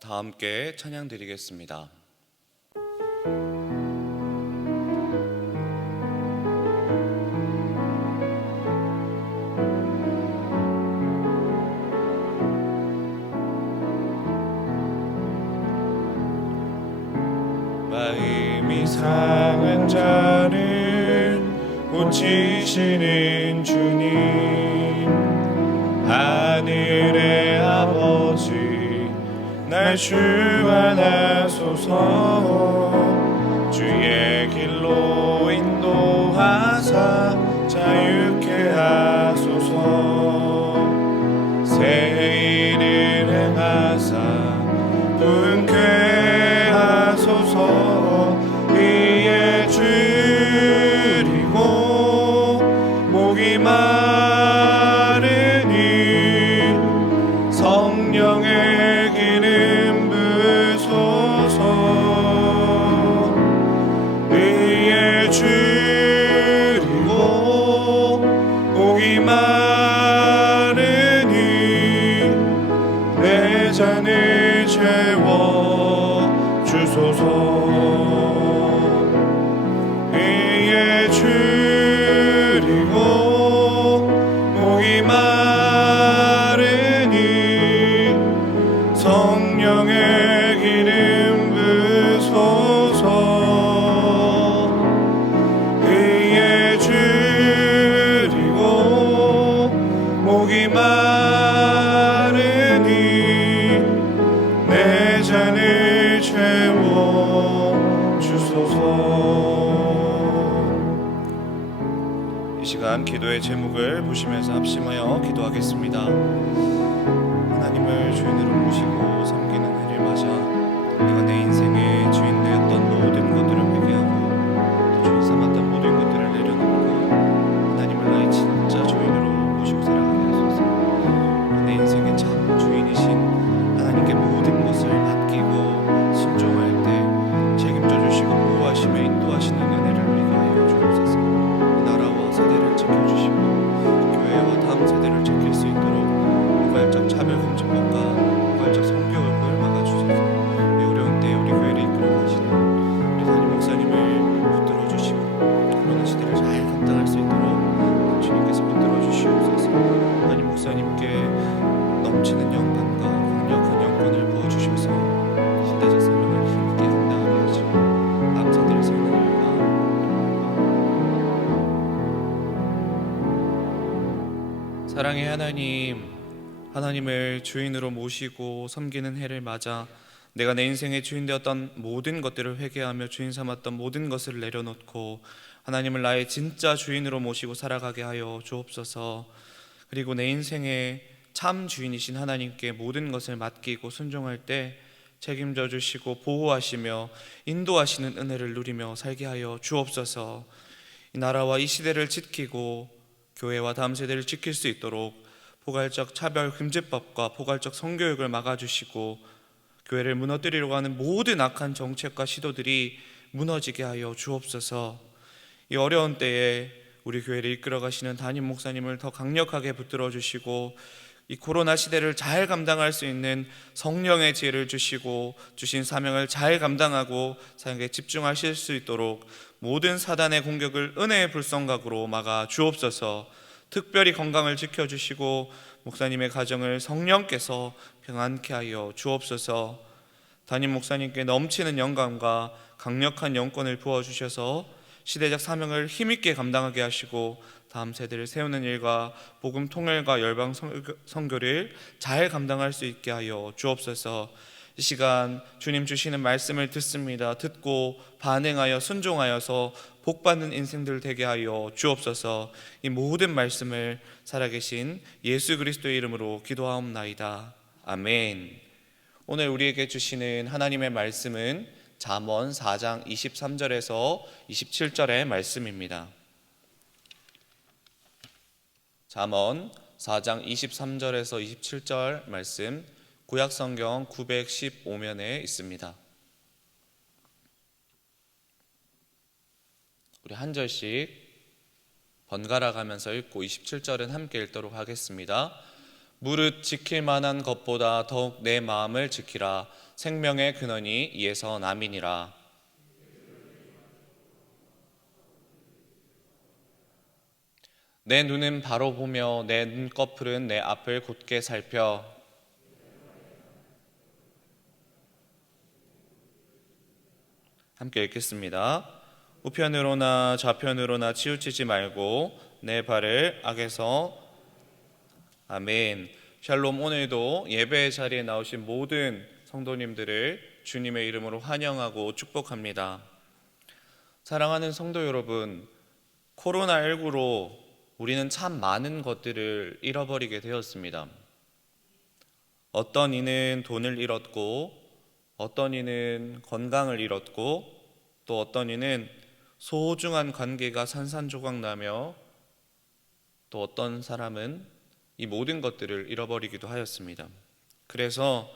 다 함께 찬양 드리겠습니다. 마음이 상한 자를 고치시는 주님, 하늘의 아버지 날 주관하소서. 주의 길로 인도하사 자유케 하소서. 새 일을 행하사 분쾌 하소서. 이에 줄이고 목이 마르니 성령의 기름 부소서. 이에 줄이고 목이 마르니 내 잔을 채워 주소서. 이에 줄이고 목이 마르니 성령의 기름 부소서. 이에 줄이고 목이 마르니 내 잔을 채워 주소서. 이 시간 기도의 제목을 보시면서 합심하여 기도하겠습니다. 하나님을 주인으로 모시고 섬기는 해를 맞아 내가 내 인생의 주인 되었던 모든 것들을 회개하고 또 주인 삼았던 모든 것들을 내려놓고 하나님을 나의 진짜 주인으로 모시고 살아가게 하소서. 내 인생의 참 주인이신 하나님께 모든 것을 맡기고 순종할 때 책임져 주시고 보호하시며 인도하시는 은혜를 누리게 하여 주옵소서. 이 나라와 세대를 지켜주시고 교회와 다음 세대를 지킬 수 있도록 우발적 차별금지법과 우발적 성교육을 막아주소서. 이 어려운 때에 우리 교회를 이끌어 가시는 우리 담임 목사님을 붙들어 주시고 그런 시대를 잘 감당할 수 있도록 주님께서 붙들어 주시옵소서. 담임 목사님께 넘치는 영광과 강력한 영권을 사랑의 하나님, 하나님을 주인으로 모시고 섬기는 해를 맞아 내가 내 인생의 주인 되었던 모든 것들을 회개하며 주인 삼았던 모든 것을 내려놓고 하나님을 나의 진짜 주인으로 모시고 살아가게 하여 주옵소서. 그리고 내 인생의 참 주인이신 하나님께 모든 것을 맡기고 순종할 때 책임져 주시고 보호하시며 인도하시는 은혜를 누리며 살게 하여 주옵소서. 이 나라와 이 시대를 지키고 교회와 다음 세대를 지킬 수 있도록 포괄적 차별 금지법과 포괄적 성교육을 막아주시고 교회를 무너뜨리려고 하는 모든 악한 정책과 시도들이 무너지게 하여 주옵소서. 이 어려운 때에 우리 교회를 이끌어 가시는 담임 목사님을 더 강력하게 붙들어 주시고 이 코로나 시대를 잘 감당할 수 있는 성령의 지혜를 주시고 주신 사명을 잘 감당하고 사역에 집중하실 수 있도록 모든 사단의 공격을 은혜의 불성각으로 막아 주옵소서. 특별히 건강을 지켜주시고 목사님의 가정을 성령께서 평안케 하여 주옵소서. 담임 목사님께 넘치는 영감과 강력한 영권을 부어주셔서 시대적 사명을 힘있게 감당하게 하시고 다음 세대를 세우는 일과 복음 통일과 열방 선교를 잘 감당할 수 있게 하여 주옵소서. 이 시간 주님 주시는 말씀을 듣습니다. 듣고 반응하여 순종하여서 복받는 인생들 되게 하여 주옵소서. 이 모든 말씀을 살아계신 예수 그리스도의 이름으로 기도하옵나이다. 아멘. 오늘 우리에게 주시는 하나님의 말씀은 잠언 4장 23절에서 27절의 말씀입니다. 잠언 4장 23절에서 27절 말씀, 구약성경 915면에 있습니다. 우리 한 절씩 번갈아 가면서 읽고 27절은 함께 읽도록 하겠습니다. 무릇 지킬 만한 것보다 더욱 내 마음을 지키라. 생명의 근원이 이에서 남이니라. 내 눈은 바로 보며 내 눈꺼풀은 내 앞을 곧게 살펴. 함께 읽겠습니다. 우편으로나 좌편으로나 치우치지 말고 내 발을 악에서. 아멘. 샬롬. 오늘도 예배의 자리에 나오신 모든 성도님들을 주님의 이름으로 환영하고 축복합니다. 사랑하는 성도 여러분, 코로나19로 우리는 참 많은 것들을 잃어버리게 되었습니다. 어떤 이는 돈을 잃었고, 어떤 이는 건강을 잃었고, 또 어떤 이는 소중한 관계가 산산조각 나며, 또 어떤 사람은 이 모든 것들을 잃어버리기도 하였습니다. 그래서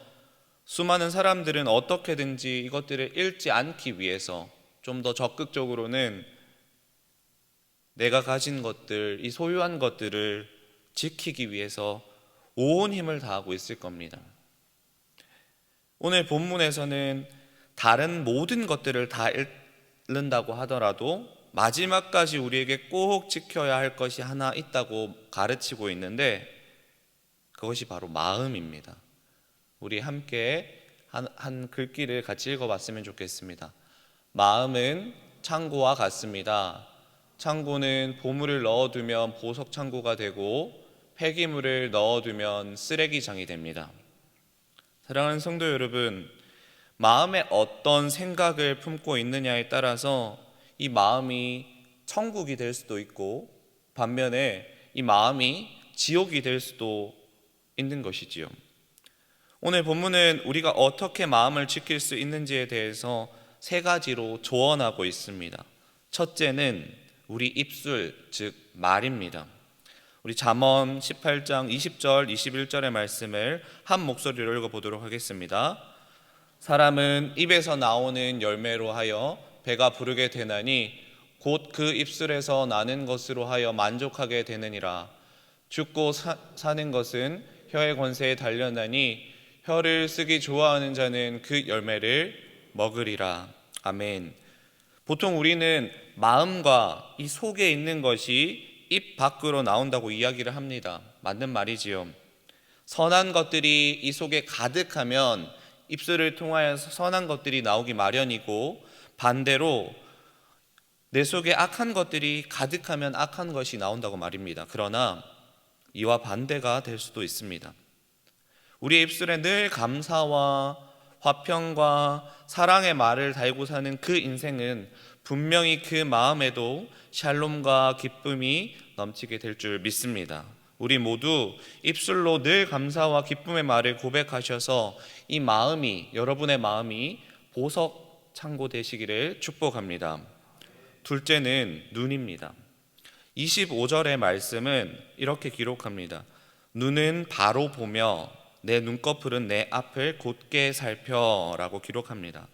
수많은 사람들은 어떻게든지 이것들을 잃지 않기 위해서 좀 더 적극적으로는 내가 가진 것들, 이 소유한 것들을 지키기 위해서 온 힘을 다하고 있을 겁니다. 오늘 본문에서는 다른 모든 것들을 다 잃는다고 하더라도 마지막까지 우리에게 꼭 지켜야 할 것이 하나 있다고 가르치고 있는데 그것이 바로 마음입니다. 우리 함께 한 글귀를 같이 읽어봤으면 좋겠습니다. 마음은 창고와 같습니다. 창고는 보물을 넣어두면 보석 창고가 되고 폐기물을 넣어두면 쓰레기장이 됩니다. 사랑하는 성도 여러분, 마음에 어떤 생각을 품고 있느냐에 따라서 이 마음이 천국이 될 수도 있고 반면에 이 마음이 지옥이 될 수도 있는 것이지요. 오늘 본문은 우리가 어떻게 마음을 지킬 수 있는지에 대해서 세 가지로 조언하고 있습니다. 첫째는 우리 입술, 즉 말입니다. 우리 잠언 18장 20절, 21절의 말씀을 한 목소리로 읽어보도록 하겠습니다. 사람은 입에서 나오는 열매로 하여 배가 부르게 되나니 곧 그 입술에서 나는 것으로 하여 만족하게 되느니라. 죽고 사는 것은 혀의 권세에 달렸나니 혀를 쓰기 좋아하는 자는 그 열매를 먹으리라. 아멘. 보통 우리는 마음과 이 속에 있는 것이 입 밖으로 나온다고 이야기를 합니다. 맞는 말이지요. 선한 것들이 이 속에 가득하면 입술을 통하여서 선한 것들이 나오기 마련이고 반대로 내 속에 악한 것들이 가득하면 악한 것이 나온다고 말입니다. 그러나 이와 반대가 될 수도 있습니다. 우리의 입술에 늘 감사와 화평과 사랑의 말을 달고 사는 그 인생은 분명히 그 마음에도 샬롬과 기쁨이 넘치게 될 줄 믿습니다. 우리 모두 입술로 늘 감사와 기쁨의 말을 고백하셔서 이 마음이, 여러분의 마음이 보석 창고 되시기를 축복합니다. 둘째는 눈입니다. 25절의 말씀은 이렇게 기록합니다. 눈은 바로 보며 내 눈꺼풀은 내 앞을 곧게 살펴라고 기록합니다.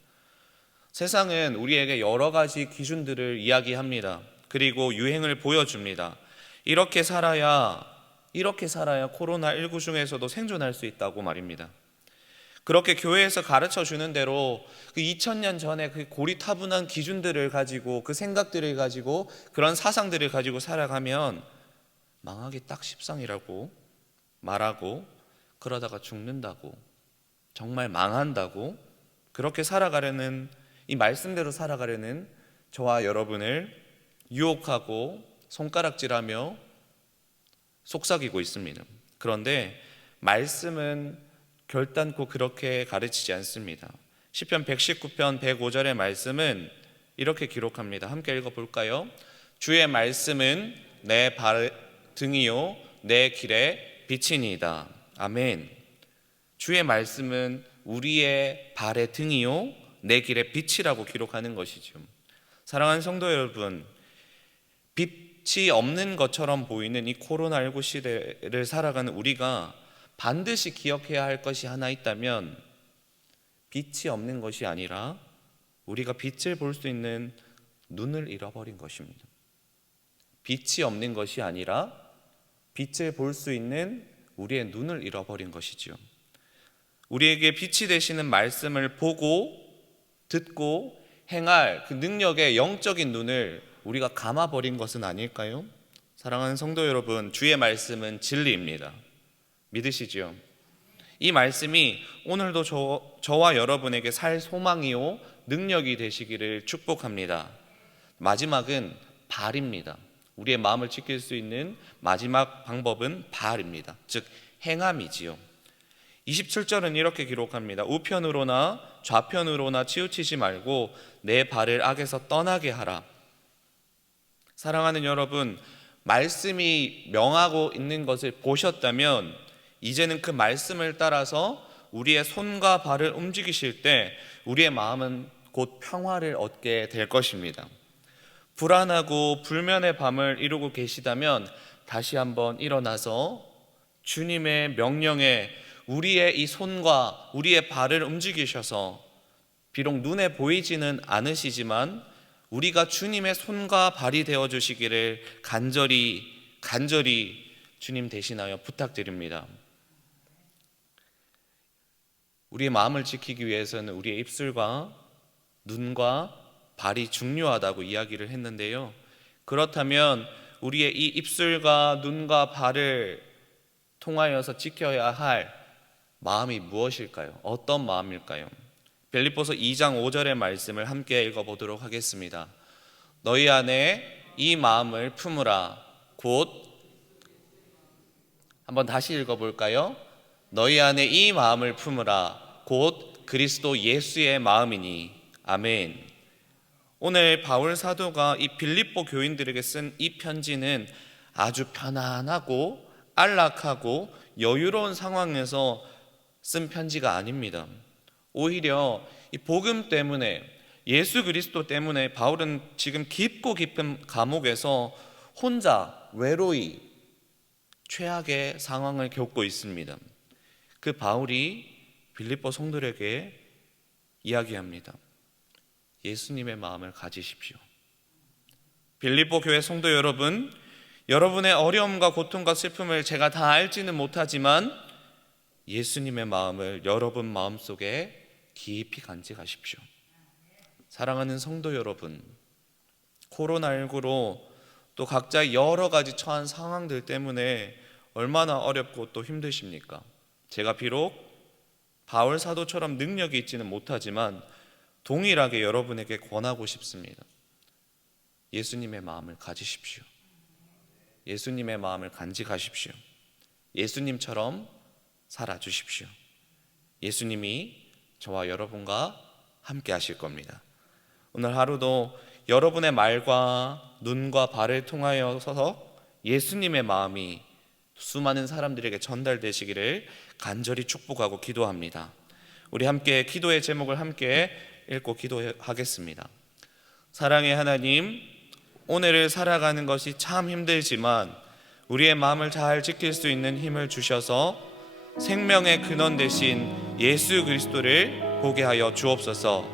세상은 우리에게 여러 가지 기준들을 이야기합니다. 그리고 유행을 보여줍니다. 이렇게 살아야 코로나19 중에서도 생존할 수 있다고 말입니다. 그렇게 교회에서 가르쳐 주는 대로 그 2000년 전에 그 고리타분한 기준들을 가지고, 그 생각들을 가지고, 그런 사상들을 가지고 살아가면 망하기 딱 십상이라고 말하고, 그러다가 죽는다고, 정말 망한다고, 그렇게 살아가려는, 이 말씀대로 살아가려는 저와 여러분을 유혹하고 손가락질하며 속삭이고 있습니다. 그런데 말씀은 결단코 그렇게 가르치지 않습니다. 시편 119편 105절의 말씀은 이렇게 기록합니다. 함께 읽어볼까요? 주의 말씀은 내 발 등이요 내 길에 빛이니이다. 아멘. 주의 말씀은 우리의 발의 등이요 내 길의 빛이라고 기록하는 것이죠. 사랑하는 성도 여러분, 빛이 없는 것처럼 보이는 이 코로나19 시대를 살아가는 우리가 반드시 기억해야 할 것이 하나 있다면, 빛이 없는 것이 아니라 우리가 빛을 볼 수 있는 눈을 잃어버린 것입니다. 빛이 없는 것이 아니라 빛을 볼 수 있는 우리의 눈을 잃어버린 것이죠. 우리에게 빛이 되시는 말씀을 보고 듣고 행할 그 능력의 영적인 눈을 우리가 감아버린 것은 아닐까요? 사랑하는 성도 여러분, 주의 말씀은 진리입니다. 믿으시죠? 이 말씀이 오늘도 저와 여러분에게 살 소망이요 능력이 되시기를 축복합니다. 마지막은 발입니다. 우리의 마음을 지킬 수 있는 마지막 방법은 발입니다. 즉 행함이지요. 27절은 이렇게 기록합니다. 우편으로나 좌편으로나 치우치지 말고 내 발을 악에서 떠나게 하라. 사랑하는 여러분, 말씀이 명하고 있는 것을 보셨다면 이제는 그 말씀을 따라서 우리의 손과 발을 움직이실 때 우리의 마음은 곧 평화를 얻게 될 것입니다. 불안하고 불면의 밤을 이루고 계시다면 다시 한번 일어나서 주님의 명령에 우리의 이 손과 우리의 발을 움직이셔서, 비록 눈에 보이지는 않으시지만 우리가 주님의 손과 발이 되어 주시기를 간절히 주님 대신하여 부탁드립니다. 우리의 마음을 지키기 위해서는 우리의 입술과 눈과 발이 중요하다고 이야기를 했는데요. 그렇다면 우리의 이 입술과 눈과 발을 통하여서 지켜야 할 마음이 무엇일까요? 어떤 마음일까요? 빌립보서 2장 5절의 말씀을 함께 읽어보도록 하겠습니다. 너희 안에 이 마음을 품으라. 곧, 한번 다시 읽어볼까요? 너희 안에 이 마음을 품으라. 곧 그리스도 예수의 마음이니. 아멘. 오늘 바울 사도가 이 빌립보 교인들에게 쓴 이 편지는 아주 편안하고 안락하고 여유로운 상황에서 쓴 편지가 아닙니다. 오히려 이 복음 때문에, 예수 그리스도 때문에 바울은 지금 깊고 깊은 감옥에서 혼자 외로이 최악의 상황을 겪고 있습니다. 그 바울이 빌립보 성도들에게 이야기합니다. 예수님의 마음을 가지십시오. 빌립보 교회 성도 여러분, 여러분의 어려움과 고통과 슬픔을 제가 다 알지는 못하지만 예수님의 마음을 여러분 마음속에 깊이 간직하십시오. 사랑하는 성도 여러분, 코로나19로 또 각자 여러 가지 처한 상황들 때문에 얼마나 어렵고 또 힘드십니까? 제가 비록 바울 사도처럼 능력이 있지는 못하지만 동일하게 여러분에게 권하고 싶습니다. 예수님의 마음을 가지십시오. 예수님의 마음을 간직하십시오. 예수님처럼 살아주십시오. 예수님이 저와 여러분과 함께 하실 겁니다. 오늘 하루도 여러분의 말과 눈과 발을 통하여서 예수님의 마음이 수많은 사람들에게 전달되시기를 간절히 축복하고 기도합니다. 우리 함께 기도의 제목을 함께 읽고 기도하겠습니다. 사랑의 하나님, 오늘을 살아가는 것이 참 힘들지만 우리의 마음을 잘 지킬 수 있는 힘을 주셔서 생명의 근원 되신 예수 그리스도를 보게 하여 주옵소서.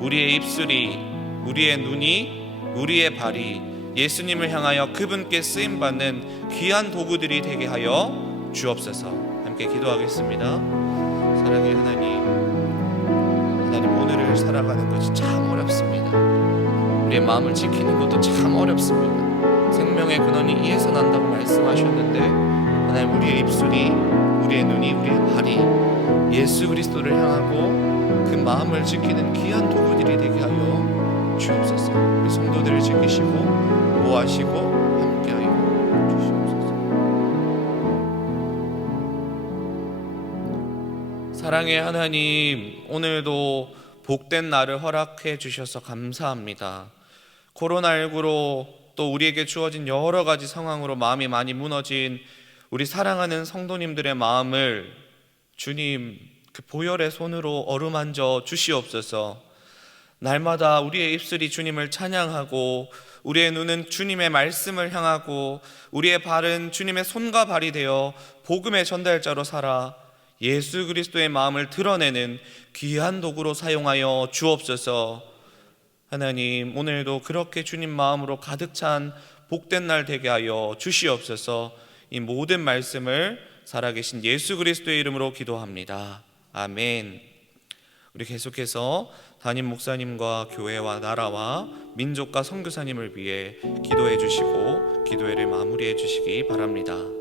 우리의 입술이, 우리의 눈이, 우리의 발이 예수님을 향하여 그분께 쓰임받는 귀한 도구들이 되게 하여 주옵소서. 함께 기도하겠습니다. 사랑의 하나님, 오늘을 살아가는 것이 참 어렵습니다. 우리의 마음을 지키는 것도 참 어렵습니다. 생명의 근원이 이에서 난다고 말씀하셨는데 하나님, 우리의 입술이, 우리의 눈이, 우리의 발이 예수 그리스도를 향하고 그 마음을 지키는 귀한 도구들이 되게 하여 주옵소서. 우리 성도들을 지키시고 보호하시고 함께하여 주시옵소서. 사랑의 하나님, 오늘도 복된 날을 허락해 주셔서 감사합니다. 코로나19로 또 우리에게 주어진 여러 가지 상황으로 마음이 많이 무너진 우리 사랑하는 성도님들의 마음을 주님 그 보혈의 손으로 어루만져 주시옵소서. 날마다 우리의 입술이 주님을 찬양하고 우리의 눈은 주님의 말씀을 향하고 우리의 발은 주님의 손과 발이 되어 복음의 전달자로 살아 예수 그리스도의 마음을 드러내는 귀한 도구로 사용하여 주옵소서. 하나님, 오늘도 그렇게 주님 마음으로 가득 찬 복된 날 되게 하여 주시옵소서. 이 모든 말씀을 살아계신 예수 그리스도의 이름으로 기도합니다. 아멘. 우리 계속해서 담임 목사님과 교회와 나라와 민족과 선교사님을 위해 기도해 주시고 기도회를 마무리해 주시기 바랍니다.